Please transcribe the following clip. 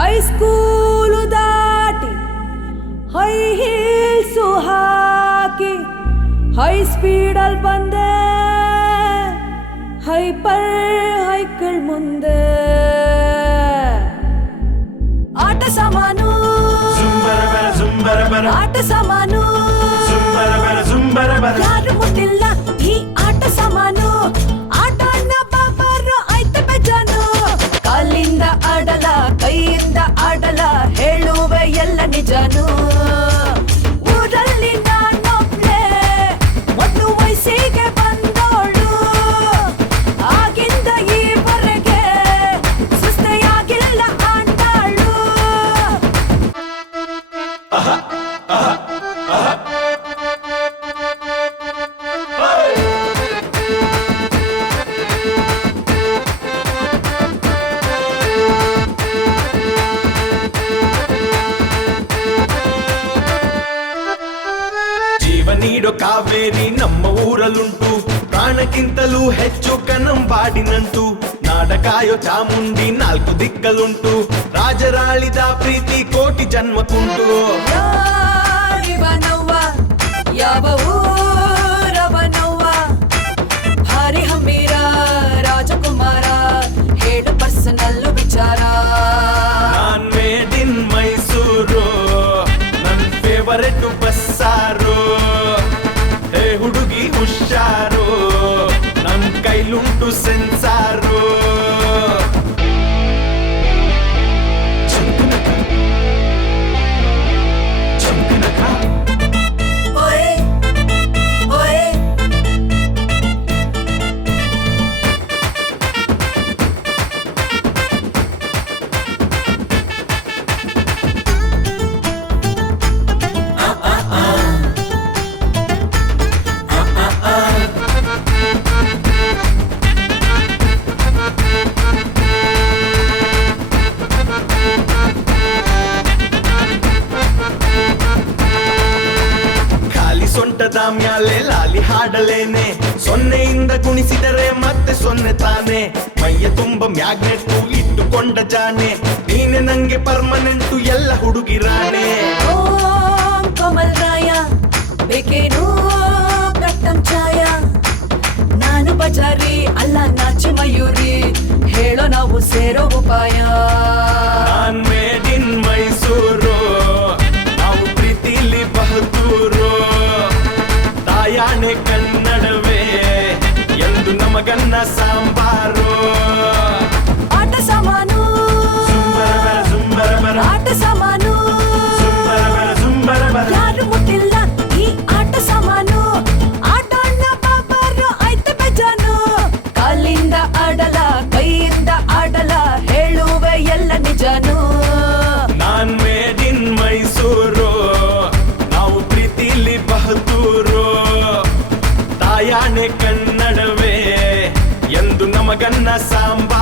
high school ದಾಟಿ high ಹೀಲ್ಸು ಹಾಕಿ high ಸ್ಪೀಡಲ್ ಬಂದೆ hyper ಹೈಕಳ್ ಮುಂದೆ ಆಟ ಸಾಮಾನು ಆಟ ಸಾಮಾನು ಯಾರು ಮುಟ್ಟಿಲ್ಲ ಈ ಆಟ ಸಾಮಾನು ಆಟನ ಬಾಬಾರು ಆಯ್ತು ಬೇಜಾನು ಕಾಲಿಂದ ಆಡಲ ಕೈಯಿಂದ ಆಡಲ ಹೇಳುವೆ ಎಲ್ಲ ನಿಜಾನು ಊರಲ್ಲಿ ನಾನೊಬ್ಳೆ ಒಂದು ವಯಸ್ಸಿಗೆ ಬಂದೋಳು ಆಗಿಂದ ಈವರೆಗೆ ಸುಸ್ತೆಯಾಗಿಲ್ಲ ಆಟಾಳು ನೀಡೋ ಕಾವೇರಿ ನಮ್ಮ ಊರಲ್ಲುಂಟು ಪ್ರಾಣಕ್ಕಿಂತಲೂ ಹೆಚ್ಚು ಕನ್ನಂಬಾಡಿನಂಟು ನಾಡಕಾಯೋ ಚಾಮುಂಡಿ ನಾಲ್ಕು ದಿಕ್ಕಲುಂಟು ರಾಜರಾಳಿದ ಪ್ರೀತಿ ಕೋಟಿ ಜನ್ಮಕ್ಕುಂಟು ಯಾರಿವನವ್ವ ಯಾವ ಊರವನವ್ವ ಭಾರಿ ಹಂಬೀರ ರಾಜಕುಮಾರ ಹೇಳು ಪರ್ಸನಲ್ಲು ವಿಚಾರ ನಾನ್ ಮೇಡ್ ಇನ್ ಮೈಸೂರು ನನ್ ಫೇವರೆಟ್ ಬಸ್ಸಾರು ಹೇ ಹುಡುಗಿ ಹುಷಾರು ನನ್ ಕೈಲುಂಟು ಸೆನ್ಸಾರು ಓಯ್ ಓಯ್ ಸೊಂಟದ ಮ್ಯಾಲೆ ಲಾಲಿ ಹಾಡಲೇನೆ ಸೊನ್ನೆಯಿಂದ ಗುಣಿಸಿದರೆ ಮತ್ತೆ ಸೊನ್ನೆ ತಾನೆ ಮೈಯ ತುಂಬ ಮ್ಯಾಗ್ನೆಟ್ಟು ಇಟ್ಟುಕೊಂಡ ಜಾನೆ ನೀನೆ ನಂಗೆ ಪರ್ಮನೆಂಟು ಎಲ್ಲ ಹುಡುಗಿರಾನೆ ಓಂ ಕಮಲ್ ರಾಯ ಬೇಕೇನು ಪ್ರಥಮ ಛಾಯ ನಾನು ಬಜಾರಿ ಅಲ್ಲ ನಾಚಿ ಮಯೂರಿ ಹೇಳೋ ನಾವು ಸೇರೋ ಉಪಾಯ ನಾನ್ ಮೇಡ್ ಇನ್ ಮೈಸೂರು ನಾವು ಪ್ರೀತಿಲಿ ಬಹದೂರು ತಾಯಾಣೆ ಕನ್ನಡವೇ ಎಂದು ನಮಗನ್ನ ಸಾಂಬಾರು ಆಟ ಸಾಮಾನು ಆಟ ಸಾಮಾನು ಯಾರು ಮುಟ್ಟಿಲ್ಲ ಈ ಆಟ ಸಾಮಾನು ಆಟನ ಬಾಬಾರು ಆಯ್ತು ಬೇಜಾನು ಕಾಲಿಂದ ಆಡಲ ಕೈಯಿಂದ ಆಡಲ ಹೇಳುವೆ ಎಲ್ಲ ನಿಜಾನು ನಾನ್ ಮೇಡ್ ಇನ್ ಮೈಸೂರು ನಾವು ಪ್ರೀತಿಲಿ ಬಹದೂರು ತಾಯಾಣೆ ಕನ್ನಡವೇ ಎಂದು ನಮಗನ್ನ ಸಾಂಬಾರು